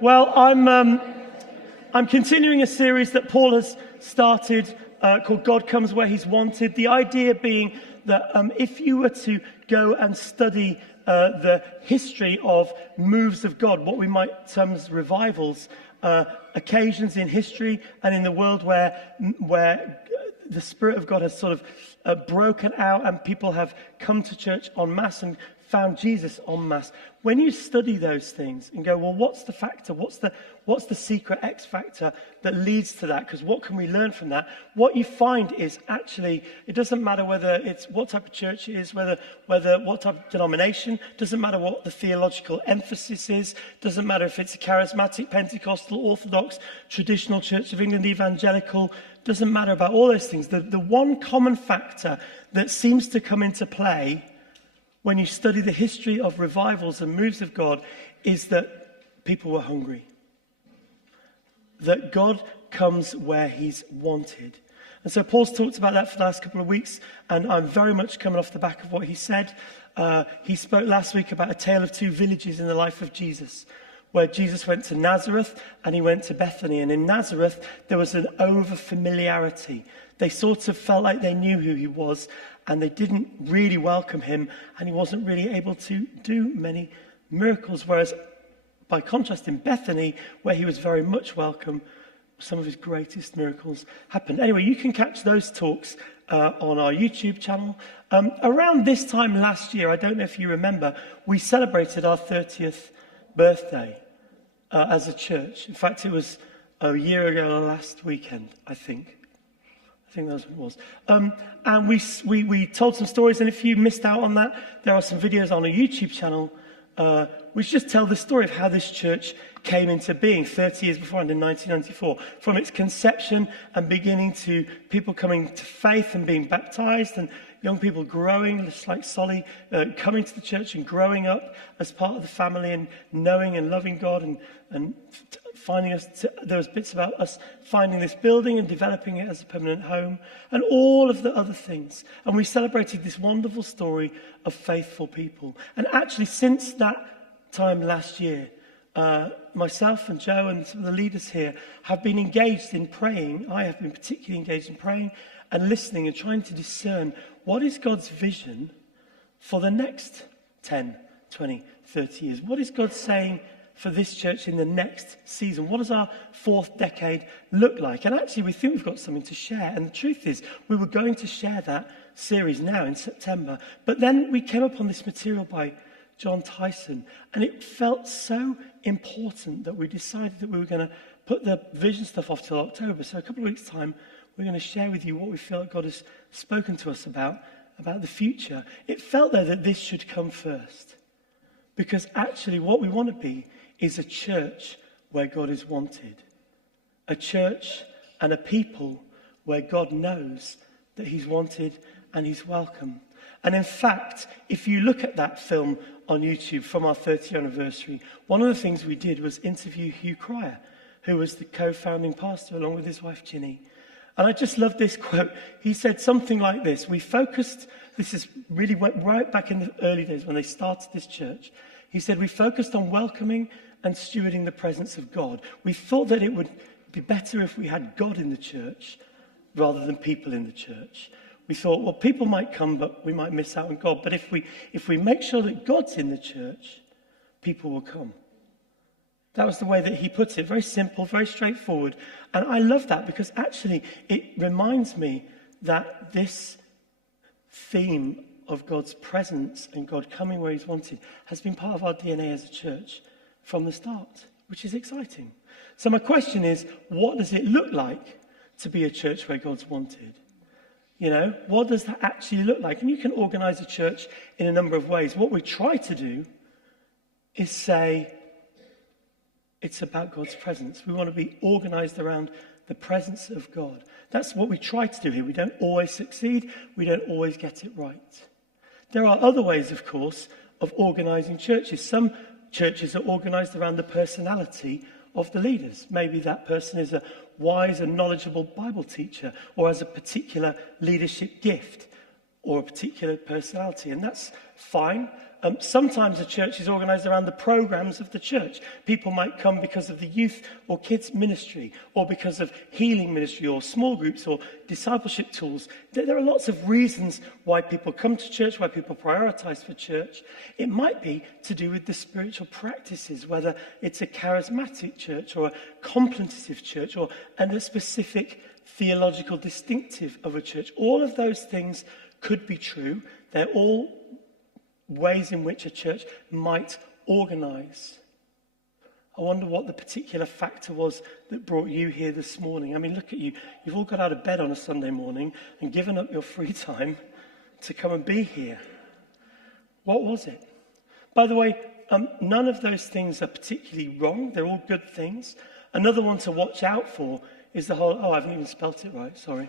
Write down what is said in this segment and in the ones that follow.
Well, I'm continuing a series that Paul has started called God Comes Where He's Wanted. The idea being that if you were to go and study the history of moves of God, what we might term as revivals, occasions in history and in the world where the Spirit of God has sort of broken out and people have come to church en masse and found Jesus en masse. When you study those things and go, well, what's the factor? What's the secret X factor that leads to that? Because what can we learn from that? What you find is actually, it doesn't matter whether it's what type of church it is, whether what type of denomination, doesn't matter what the theological emphasis is, doesn't matter if it's a charismatic, Pentecostal, Orthodox, traditional Church of England, evangelical, doesn't matter about all those things. The one common factor that seems to come into play when you study the history of revivals and moves of God is that people were hungry. That God comes where He's wanted. And so Paul's talked about that for the last couple of weeks, and I'm very much coming off the back of what he said. He spoke last week about a tale of two villages in the life of Jesus, where Jesus went to Nazareth and he went to Bethany. And in Nazareth, there was an over-familiarity. They sort of felt like they knew who he was, and they didn't really welcome him, and he wasn't really able to do many miracles. Whereas, by contrast, in Bethany, where he was very much welcome, some of his greatest miracles happened. Anyway, you can catch those talks on our YouTube channel. Around this time last year, I don't know if you remember, we celebrated our 30th birthday as a church. In fact, it was a year ago last weekend, I think. I think that's what it was. And we told some stories, and if you missed out on that, there are some videos on a YouTube channel which just tell the story of how this church came into being 30 years beforehand in 1994. From its conception and beginning to people coming to faith and being baptized, and young people growing, just like Solly, coming to the church and growing up as part of the family and knowing and loving God and finding us. There was bits about us finding this building and developing it as a permanent home and all of the other things. And we celebrated this wonderful story of faithful people. And actually, since that time last year, myself and Joe and some of the leaders here have been engaged in praying. I have been particularly engaged in praying and listening and trying to discern what is God's vision for the next 10, 20, 30 years. What is God saying for this church in the next season? What does our fourth decade look like? And actually, we think we've got something to share. And the truth is, we were going to share that series now in September. But then we came upon this material by Jon Tyson. And it felt so important that we decided that we were going to put the vision stuff off till October. So a couple of weeks' time, we're going to share with you what we feel like God has spoken to us about the future. It felt, though, that this should come first. Because actually what we want to be is a church where God is wanted. A church and a people where God knows that He's wanted and He's welcome. And in fact, if you look at that film on YouTube from our 30th anniversary, one of the things we did was interview Hugh Cryer, who was the co-founding pastor along with his wife Ginny. And I just love this quote. He said something like this: this is really went right back in the early days when they started this church. He said, we focused on welcoming and stewarding the presence of God. We thought that it would be better if we had God in the church rather than people in the church. We thought, well, people might come, but we might miss out on God. But if we make sure that God's in the church, people will come. That was the way that he put it. Very simple, very straightforward. And I love that because actually it reminds me that this theme of God's presence and God coming where He's wanted has been part of our DNA as a church from the start, which is exciting. So my question is, what does it look like to be a church where God's wanted? You know, what does that actually look like? And you can organize a church in a number of ways. What we try to do is say, it's about God's presence. We want to be organized around the presence of God. That's what we try to do here. We don't always succeed. We don't always get it right. There are other ways, of course, of organizing churches. Some churches are organized around the personality of the leaders. Maybe that person is a wise and knowledgeable Bible teacher or has a particular leadership gift or a particular personality. And that's fine. Sometimes a church is organised around the programmes of the church. People might come because of the youth or kids ministry, or because of healing ministry, or small groups, or discipleship tools. There are lots of reasons why people come to church, why people prioritise for church. It might be to do with the spiritual practices, whether it's a charismatic church or a contemplative church, or a specific theological distinctive of a church. All of those things could be true. They're all ways in which a church might organise. I wonder what the particular factor was that brought you here this morning. I mean, look at you. You've all got out of bed on a Sunday morning and given up your free time to come and be here. What was it? By the way, none of those things are particularly wrong. They're all good things. Another one to watch out for is the whole, I haven't even spelt it right, sorry,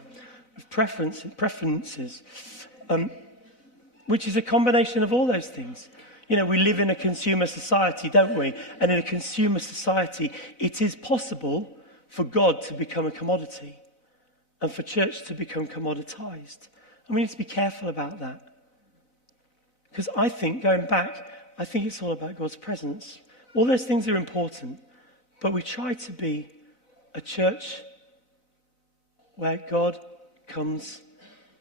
of preferences. Which is a combination of all those things. You know, we live in a consumer society, don't we? And in a consumer society, it is possible for God to become a commodity and for church to become commoditized. And we need to be careful about that. Because I think, going back, I think it's all about God's presence. All those things are important, but we try to be a church where God comes,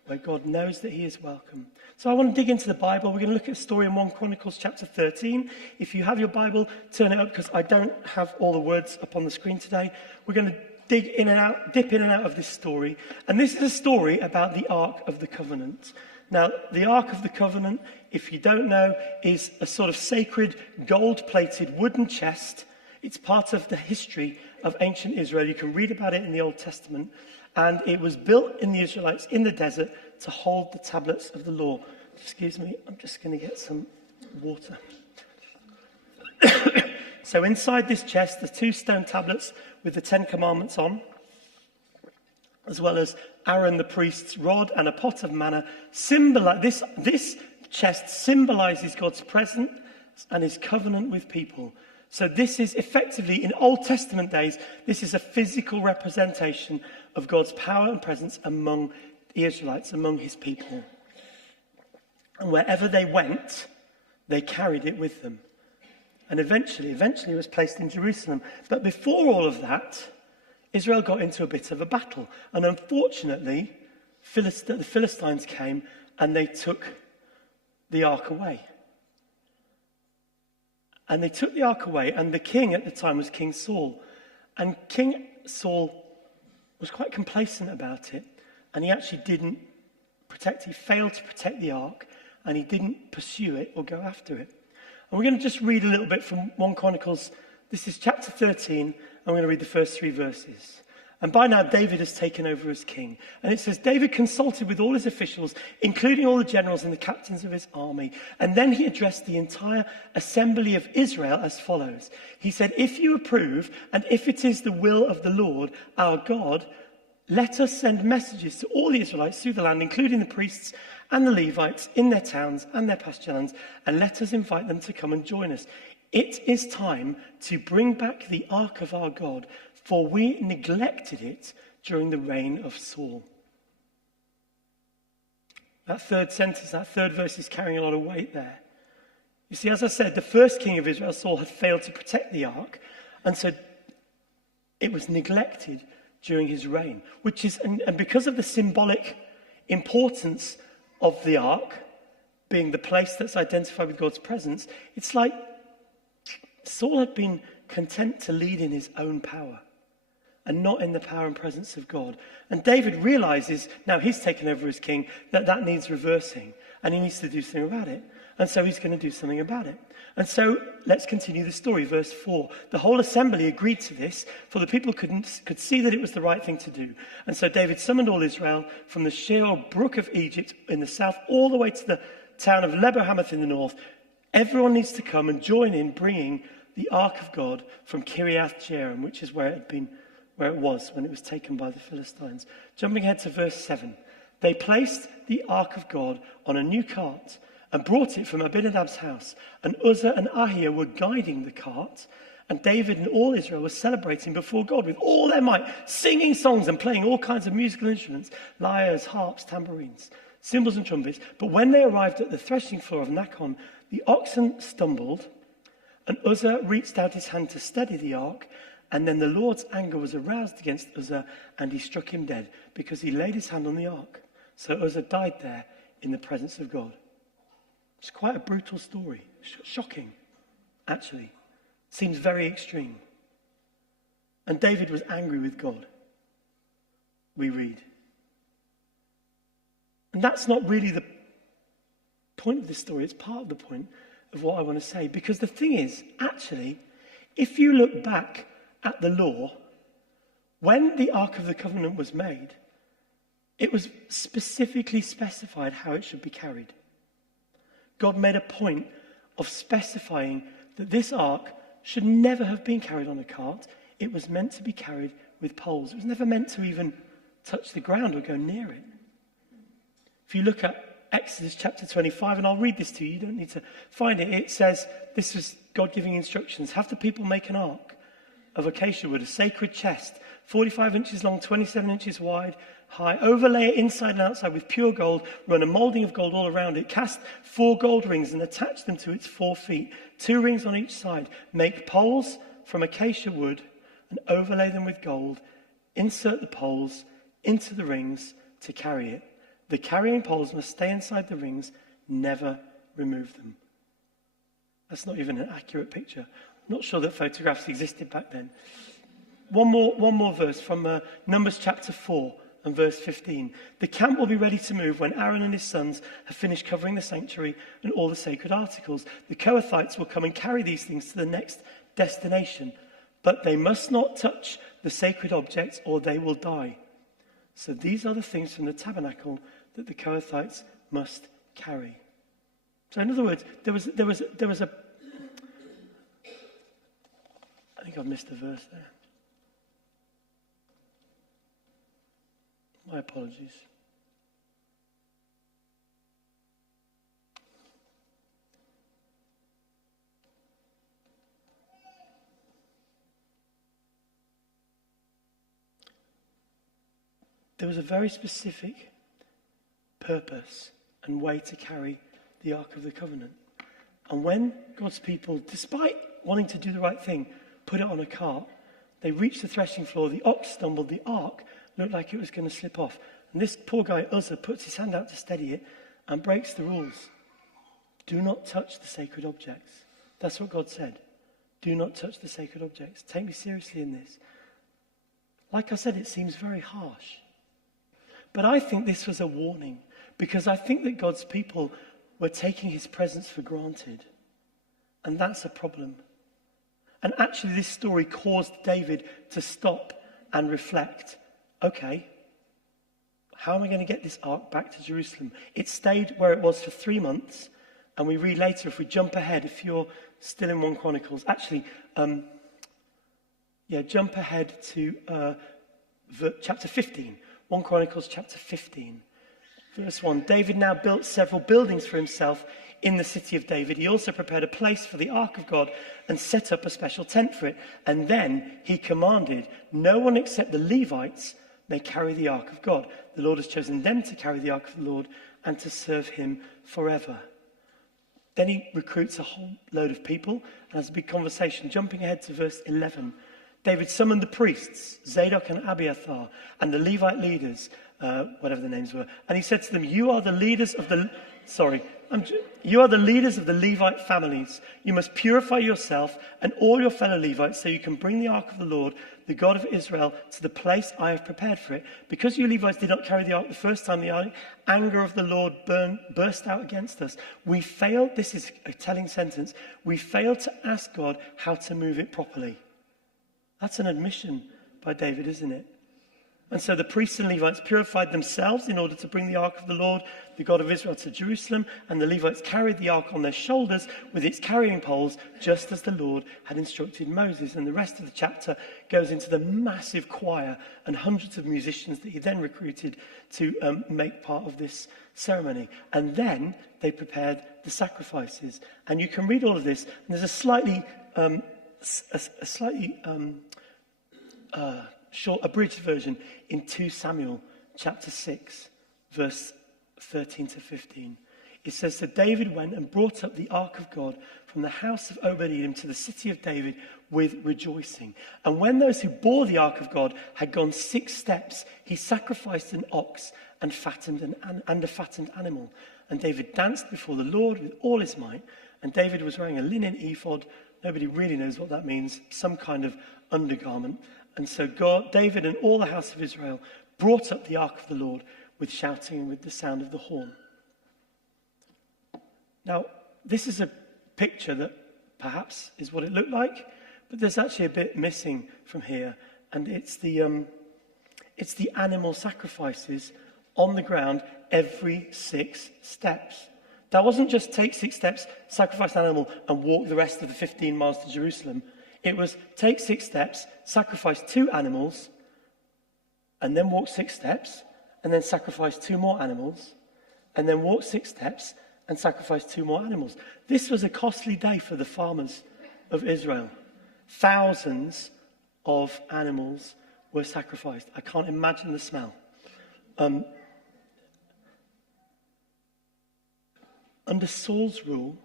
where God knows that he is welcome. So I want to dig into the Bible. We're going to look at a story in 1 Chronicles chapter 13. If you have your Bible, turn it up, because I don't have all the words up on the screen today. We're going to dip in and out of this story. And this is a story about the Ark of the Covenant. Now, the Ark of the Covenant, if you don't know, is a sort of sacred gold-plated wooden chest. It's part of the history of ancient Israel. You can read about it in the Old Testament. And it was built in the Israelites in the desert to hold the tablets of the law. Excuse me, I'm just going to get some water. So inside this chest, there's 2 stone tablets with the 10 Commandments on, as well as Aaron the priest's rod and a pot of manna. This chest symbolizes God's presence and his covenant with people. So this is effectively, in Old Testament days, this is a physical representation of God's power and presence among the Israelites, among his people. And wherever they went, they carried it with them. And eventually it was placed in Jerusalem. But before all of that, Israel got into a bit of a battle. And unfortunately, the Philistines came and they took the ark away. And they took the ark away, and the king at the time was King Saul. And King Saul was quite complacent about it, and he actually didn't protect it. He failed to protect the ark, and he didn't pursue it or go after it. And we're going to just read a little bit from 1 Chronicles. This is chapter 13, and we're going to read the first 3 verses. And by now, David has taken over as king. And it says, David consulted with all his officials, including all the generals and the captains of his army. And then he addressed the entire assembly of Israel as follows. He said, if you approve, and if it is the will of the Lord, our God, let us send messages to all the Israelites through the land, including the priests and the Levites in their towns and their pasture lands, and let us invite them to come and join us. It is time to bring back the ark of our God, for we neglected it during the reign of Saul. That third sentence, that third verse is carrying a lot of weight there. You see, as I said, the first king of Israel, Saul, had failed to protect the ark, and so it was neglected during his reign, which is, and because of the symbolic importance of the ark being the place that's identified with God's presence, it's like Saul had been content to lead in his own power and not in the power and presence of God. And David realizes, now he's taken over as king, that needs reversing, and he needs to do something about it. And so he's going to do something about it. And so let's continue the story. Verse 4. The whole assembly agreed to this, for the people could see that it was the right thing to do. And so David summoned all Israel from the Sheol brook of Egypt in the south all the way to the town of Lebo-Hamath in the north. Everyone needs to come and join in bringing the ark of God from Kiriath-Jearim, which is where it was when it was taken by the Philistines. Jumping ahead to verse 7. They placed the ark of God on a new cart and brought it from Abinadab's house. And Uzzah and Ahijah were guiding the cart. And David and all Israel were celebrating before God with all their might, singing songs and playing all kinds of musical instruments, lyres, harps, tambourines, cymbals and trumpets. But when they arrived at the threshing floor of Nacon, The oxen stumbled, and Uzzah reached out his hand to steady the ark, and then the Lord's anger was aroused against Uzzah, and he struck him dead, because he laid his hand on the ark. So Uzzah died there in the presence of God. It's quite a brutal story. Shocking, actually. Seems very extreme. And David was angry with God, we read. And that's not really the point of this story. It's part of the point of what I want to say. Because the thing is, actually, if you look back at the law, when the Ark of the Covenant was made, it was specifically specified how it should be carried. God made a point of specifying that this ark should never have been carried on a cart. It was meant to be carried with poles. It was never meant to even touch the ground or go near it. If you look at Exodus chapter 25, and I'll read this to you, you don't need to find it. It says, this was God giving instructions. Have the people make an ark of acacia wood, a sacred chest, 45 inches long, 27 inches wide, high. Overlay it inside and outside with pure gold. Run a molding of gold all around it. Cast 4 gold rings and attach them to its 4 feet. 2 rings on each side. Make poles from acacia wood and overlay them with gold. Insert the poles into the rings to carry it. The carrying poles must stay inside the rings. Never remove them. That's not even an accurate picture. I'm not sure that photographs existed back then. One more verse from Numbers chapter 4 and verse 15. The camp will be ready to move when Aaron and his sons have finished covering the sanctuary and all the sacred articles. The Kohathites will come and carry these things to the next destination, but they must not touch the sacred objects or they will die. So these are the things from the tabernacle that the Kohathites must carry. So in other words, there was a I think I've missed a verse there. My apologies. There was a very specific purpose and way to carry the Ark of the Covenant. And when God's people, despite wanting to do the right thing, put it on a cart, they reached the threshing floor, the ox stumbled, the ark looked like it was going to slip off. And this poor guy, Uzzah, puts his hand out to steady it and breaks the rules. Do not touch the sacred objects. That's what God said. Do not touch the sacred objects. Take me seriously in this. Like I said, it seems very harsh. But I think this was a warning, because I think that God's people were taking his presence for granted. And that's a problem. And actually this story caused David to stop and reflect. Okay, how am I going to get this ark back to Jerusalem? It stayed where it was for 3 months. And we read later, if we jump ahead, if you're still in 1 Chronicles, actually, jump ahead to chapter 15. 1 Chronicles chapter 15, verse 1. David now built several buildings for himself in the city of David. He also prepared a place for the ark of God and set up a special tent for it. And then he commanded, no one except the Levites may carry the ark of God. The Lord has chosen them to carry the ark of the Lord and to serve him forever. Then he recruits a whole load of people and has a big conversation. Jumping ahead to verse 11. David summoned the priests, Zadok and Abiathar, and the Levite leaders, whatever the names were. And he said to them, you are the leaders of the Levite families. You must purify yourself and all your fellow Levites so you can bring the ark of the Lord, the God of Israel, to the place I have prepared for it. Because you Levites did not carry the ark the first time, the anger of the Lord burst out against us. We failed, this is a telling sentence, we failed to ask God how to move it properly. That's an admission by David, isn't it? And so the priests and Levites purified themselves in order to bring the ark of the Lord, the God of Israel, to Jerusalem. And the Levites carried the ark on their shoulders with its carrying poles, just as the Lord had instructed Moses. And the rest of the chapter goes into the massive choir and hundreds of musicians that he then recruited to make part of this ceremony. And then they prepared the sacrifices. And you can read all of this. And there's a slightly short, abridged version in 2 Samuel chapter 6, verse 13 to 15. it says that David went and brought up the ark of God from the house of Obed-Edom to the city of David with rejoicing. And when those who bore the ark of God had gone 6 steps, he sacrificed an ox and a fattened animal. And David danced before the Lord with all his might. And David was wearing a linen ephod. Nobody really knows what that means. Some kind of undergarment. And so David and all the house of Israel brought up the ark of the Lord with shouting and with the sound of the horn. Now, this is a picture that perhaps is what it looked like, but there's actually a bit missing from here, and it's the animal sacrifices on the ground every 6 steps. That wasn't just take 6 steps, sacrifice an animal, and walk the rest of the 15 miles to Jerusalem. It was take 6 steps, sacrifice 2 animals, and then walk 6 steps, and then sacrifice 2 more animals, and then walk 6 steps, and sacrifice 2 more animals. This was a costly day for the farmers of Israel. Thousands of animals were sacrificed. I can't imagine the smell. Under Saul's rule,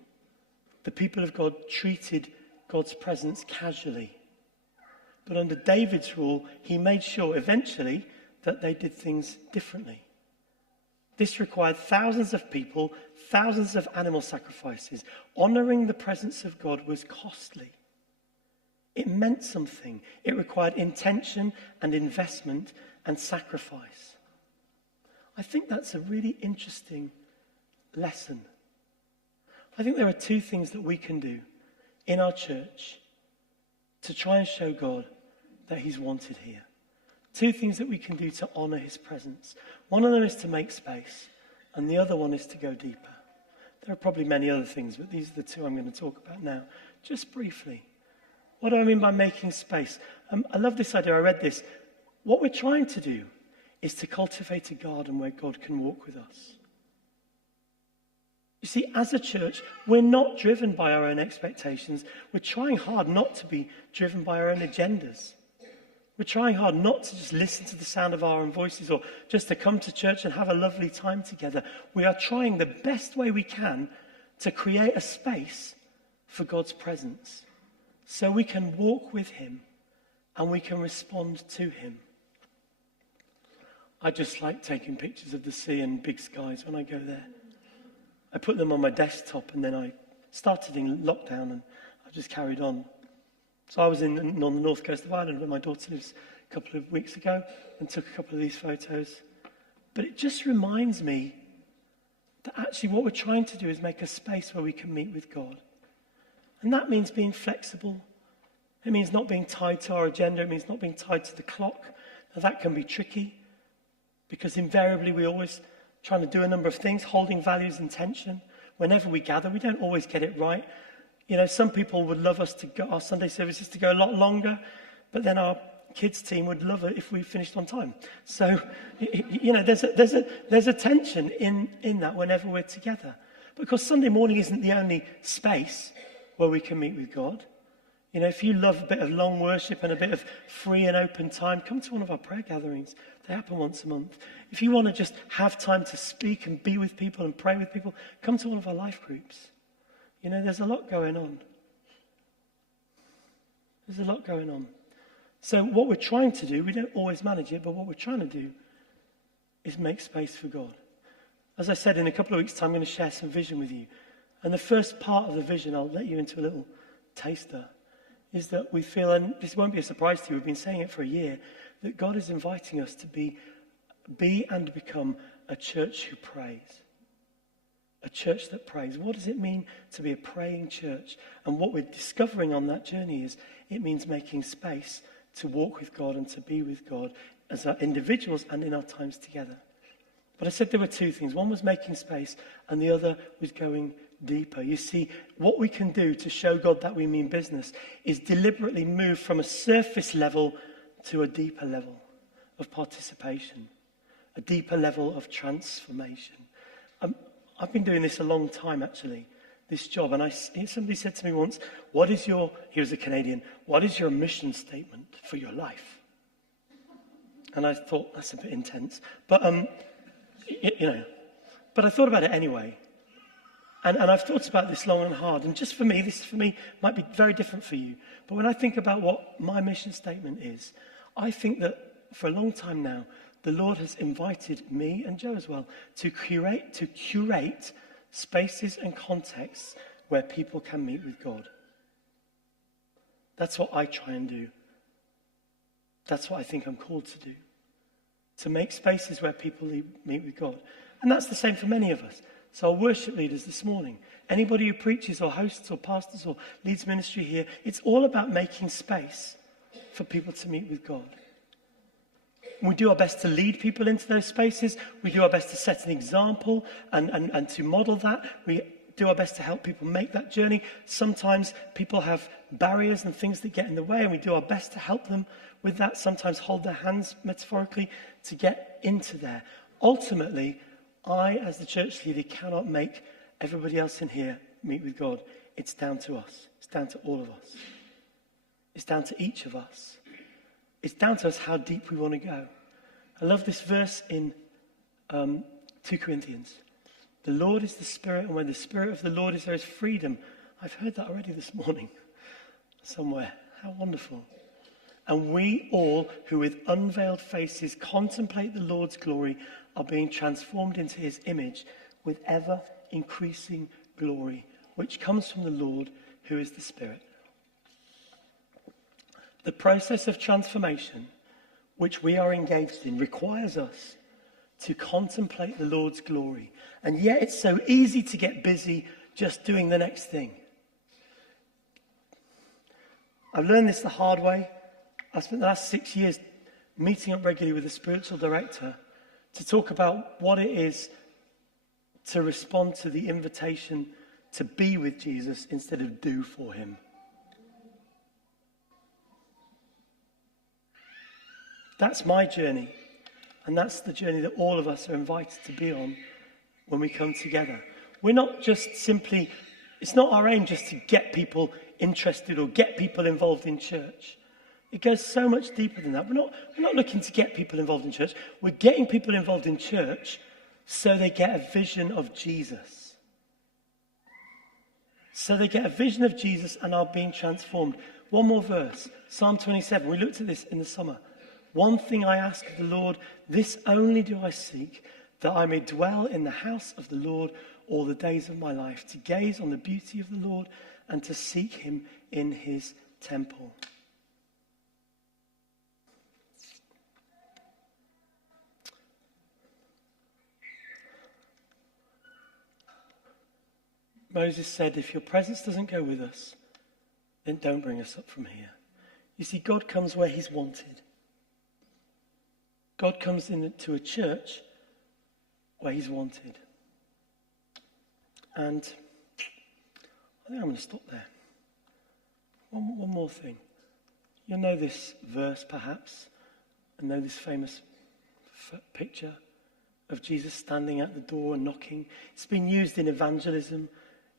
the people of God treated God's presence casually. But under David's rule, he made sure eventually that they did things differently. This required thousands of people, thousands of animal sacrifices. Honoring the presence of God was costly. It meant something. It required intention and investment and sacrifice. I think that's a really interesting lesson. I think there are 2 things that we can do in our church to try and show God that he's wanted here. 2 things that we can do to honour his presence. One of them is to make space, and the other one is to go deeper. There are probably many other things, but these are the 2 I'm going to talk about now. Just briefly. What do I mean by making space? I love this idea. I read this. What we're trying to do is to cultivate a garden where God can walk with us. You see, as a church, we're not driven by our own expectations. We're trying hard not to be driven by our own agendas. We're trying hard not to just listen to the sound of our own voices or just to come to church and have a lovely time together. We are trying the best way we can to create a space for God's presence so we can walk with him and we can respond to him. I just like taking pictures of the sea and big skies when I go there. I put them on my desktop, and then I started in lockdown and I just carried on. So I was on the north coast of Ireland where my daughter lives a couple of weeks ago and took a couple of these photos. But it just reminds me that actually what we're trying to do is make a space where we can meet with God. And that means being flexible. It means not being tied to our agenda. It means not being tied to the clock. Now that can be tricky because invariably we always trying to do a number of things, holding values in tension. Whenever we gather, we don't always get it right. You know, some people would love us to go, our Sunday services to go a lot longer, but then our kids team would love it if we finished on time. So, you know, there's a tension in that whenever we're together. Because Sunday morning isn't the only space where we can meet with God. You know, if you love a bit of long worship and a bit of free and open time, come to one of our prayer gatherings. They happen once a month. If you want to just have time to speak and be with people and pray with people, come to one of our life groups. You know, there's a lot going on. There's a lot going on. So what we're trying to do, we don't always manage it, but what we're trying to do is make space for God. As I said, in a couple of weeks' time, I'm going to share some vision with you. And the first part of the vision, I'll let you into a little taster, is that we feel, and this won't be a surprise to you, we've been saying it for a year, that God is inviting us to be and become a church who prays. A church that prays. What does it mean to be a praying church? And what we're discovering on that journey is it means making space to walk with God and to be with God as our individuals and in our times together. But I said there were 2 things. One was making space and the other was going deeper. You see, what we can do to show God that we mean business is deliberately move from a surface level to a deeper level of participation, a deeper level of transformation. I've been doing this a long time, actually, this job. And somebody said to me once, he was a Canadian, what is your mission statement for your life? And I thought, that's a bit intense. But, you know, but I thought about it anyway. And I've thought about this long and hard. And just for me, this for me might be very different for you. But when I think about what my mission statement is, I think that for a long time now, the Lord has invited me and Joe as well to curate spaces and contexts where people can meet with God. That's what I try and do. That's what I think I'm called to do. To make spaces where people meet with God. And that's the same for many of us. So our worship leaders this morning, anybody who preaches or hosts or pastors or leads ministry here, it's all about making space for people to meet with God. We do our best to lead people into those spaces. We do our best to set an example and to model that. We do our best to help people make that journey. Sometimes people have barriers and things that get in the way, and we do our best to help them with that. Sometimes hold their hands, metaphorically, to get into there. Ultimately, I, as the church leader, cannot make everybody else in here meet with God. It's down to us. It's down to all of us. It's down to each of us. It's down to us how deep we want to go. I love this verse in 2 Corinthians. The Lord is the Spirit, and where the Spirit of the Lord is, there is freedom. I've heard that already this morning somewhere. How wonderful. And we all, who with unveiled faces contemplate the Lord's glory, are being transformed into his image with ever increasing glory, which comes from the Lord, who is the Spirit. The process of transformation, which we are engaged in, requires us to contemplate the Lord's glory. And yet it's so easy to get busy just doing the next thing. I've learned this the hard way. I spent the last 6 years meeting up regularly with a spiritual director to talk about what it is to respond to the invitation to be with Jesus instead of do for him. That's my journey. And that's the journey that all of us are invited to be on when we come together. We're not just simply, it's not our aim just to get people interested or get people involved in church. It goes so much deeper than that. We're not looking to get people involved in church. We're getting people involved in church so they get a vision of Jesus. So they get a vision of Jesus and are being transformed. One more verse, Psalm 27. We looked at this in the summer. One thing I ask of the Lord, this only do I seek, that I may dwell in the house of the Lord all the days of my life, to gaze on the beauty of the Lord and to seek him in his temple. Moses said, if your presence doesn't go with us, then don't bring us up from here. You see, God comes where he's wanted. God comes into a church where he's wanted. And I think I'm going to stop there. One more thing. You know this verse, perhaps, and know this famous picture of Jesus standing at the door and knocking. It's been used in evangelism.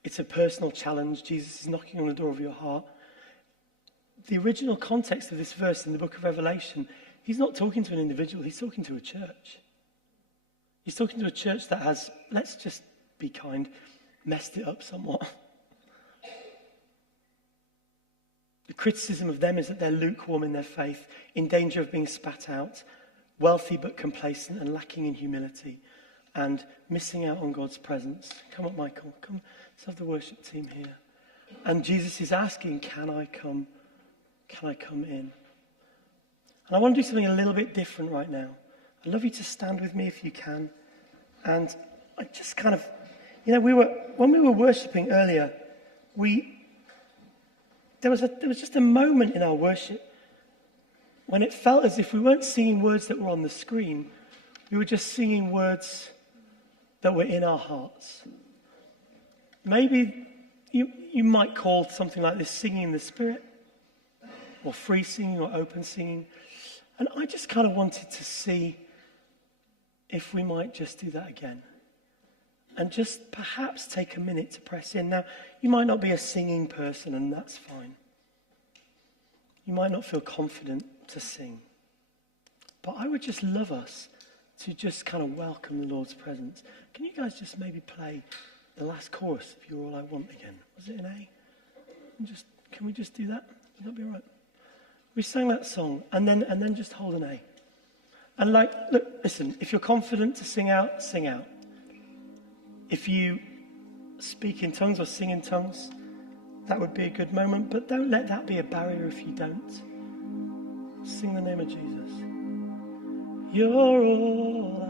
It's a personal challenge. Jesus is knocking on the door of your heart. The original context of this verse in the book of Revelation, he's not talking to an individual, he's talking to a church. He's talking to a church that has, let's just be kind, messed it up somewhat. The criticism of them is that they're lukewarm in their faith, in danger of being spat out, wealthy but complacent and lacking in humility, and missing out on God's presence. Come up, Michael. Come, let's have the worship team here. And Jesus is asking, can I come in? And I want to do something a little bit different right now. I'd love you to stand with me if you can. And I just kind of, when we were worshiping earlier, there was just a moment in our worship when it felt as if we weren't singing words that were on the screen. We were just singing words that were in our hearts. Maybe you might call something like this singing in the Spirit, or free singing, or open singing. And I just kind of wanted to see if we might just do that again. And just perhaps take a minute to press in. Now, you might not be a singing person, and that's fine. You might not feel confident to sing. But I would just love us to just kind of welcome the Lord's presence. Can you guys just maybe play the last chorus of You're All I Want again. Was it an A? Can we just do that? Would that be all right? We sang that song and then just hold an A. And look, listen, if you're confident to sing out, sing out. If you speak in tongues or sing in tongues, that would be a good moment, but don't let that be a barrier if you don't. Sing the name of Jesus. You're all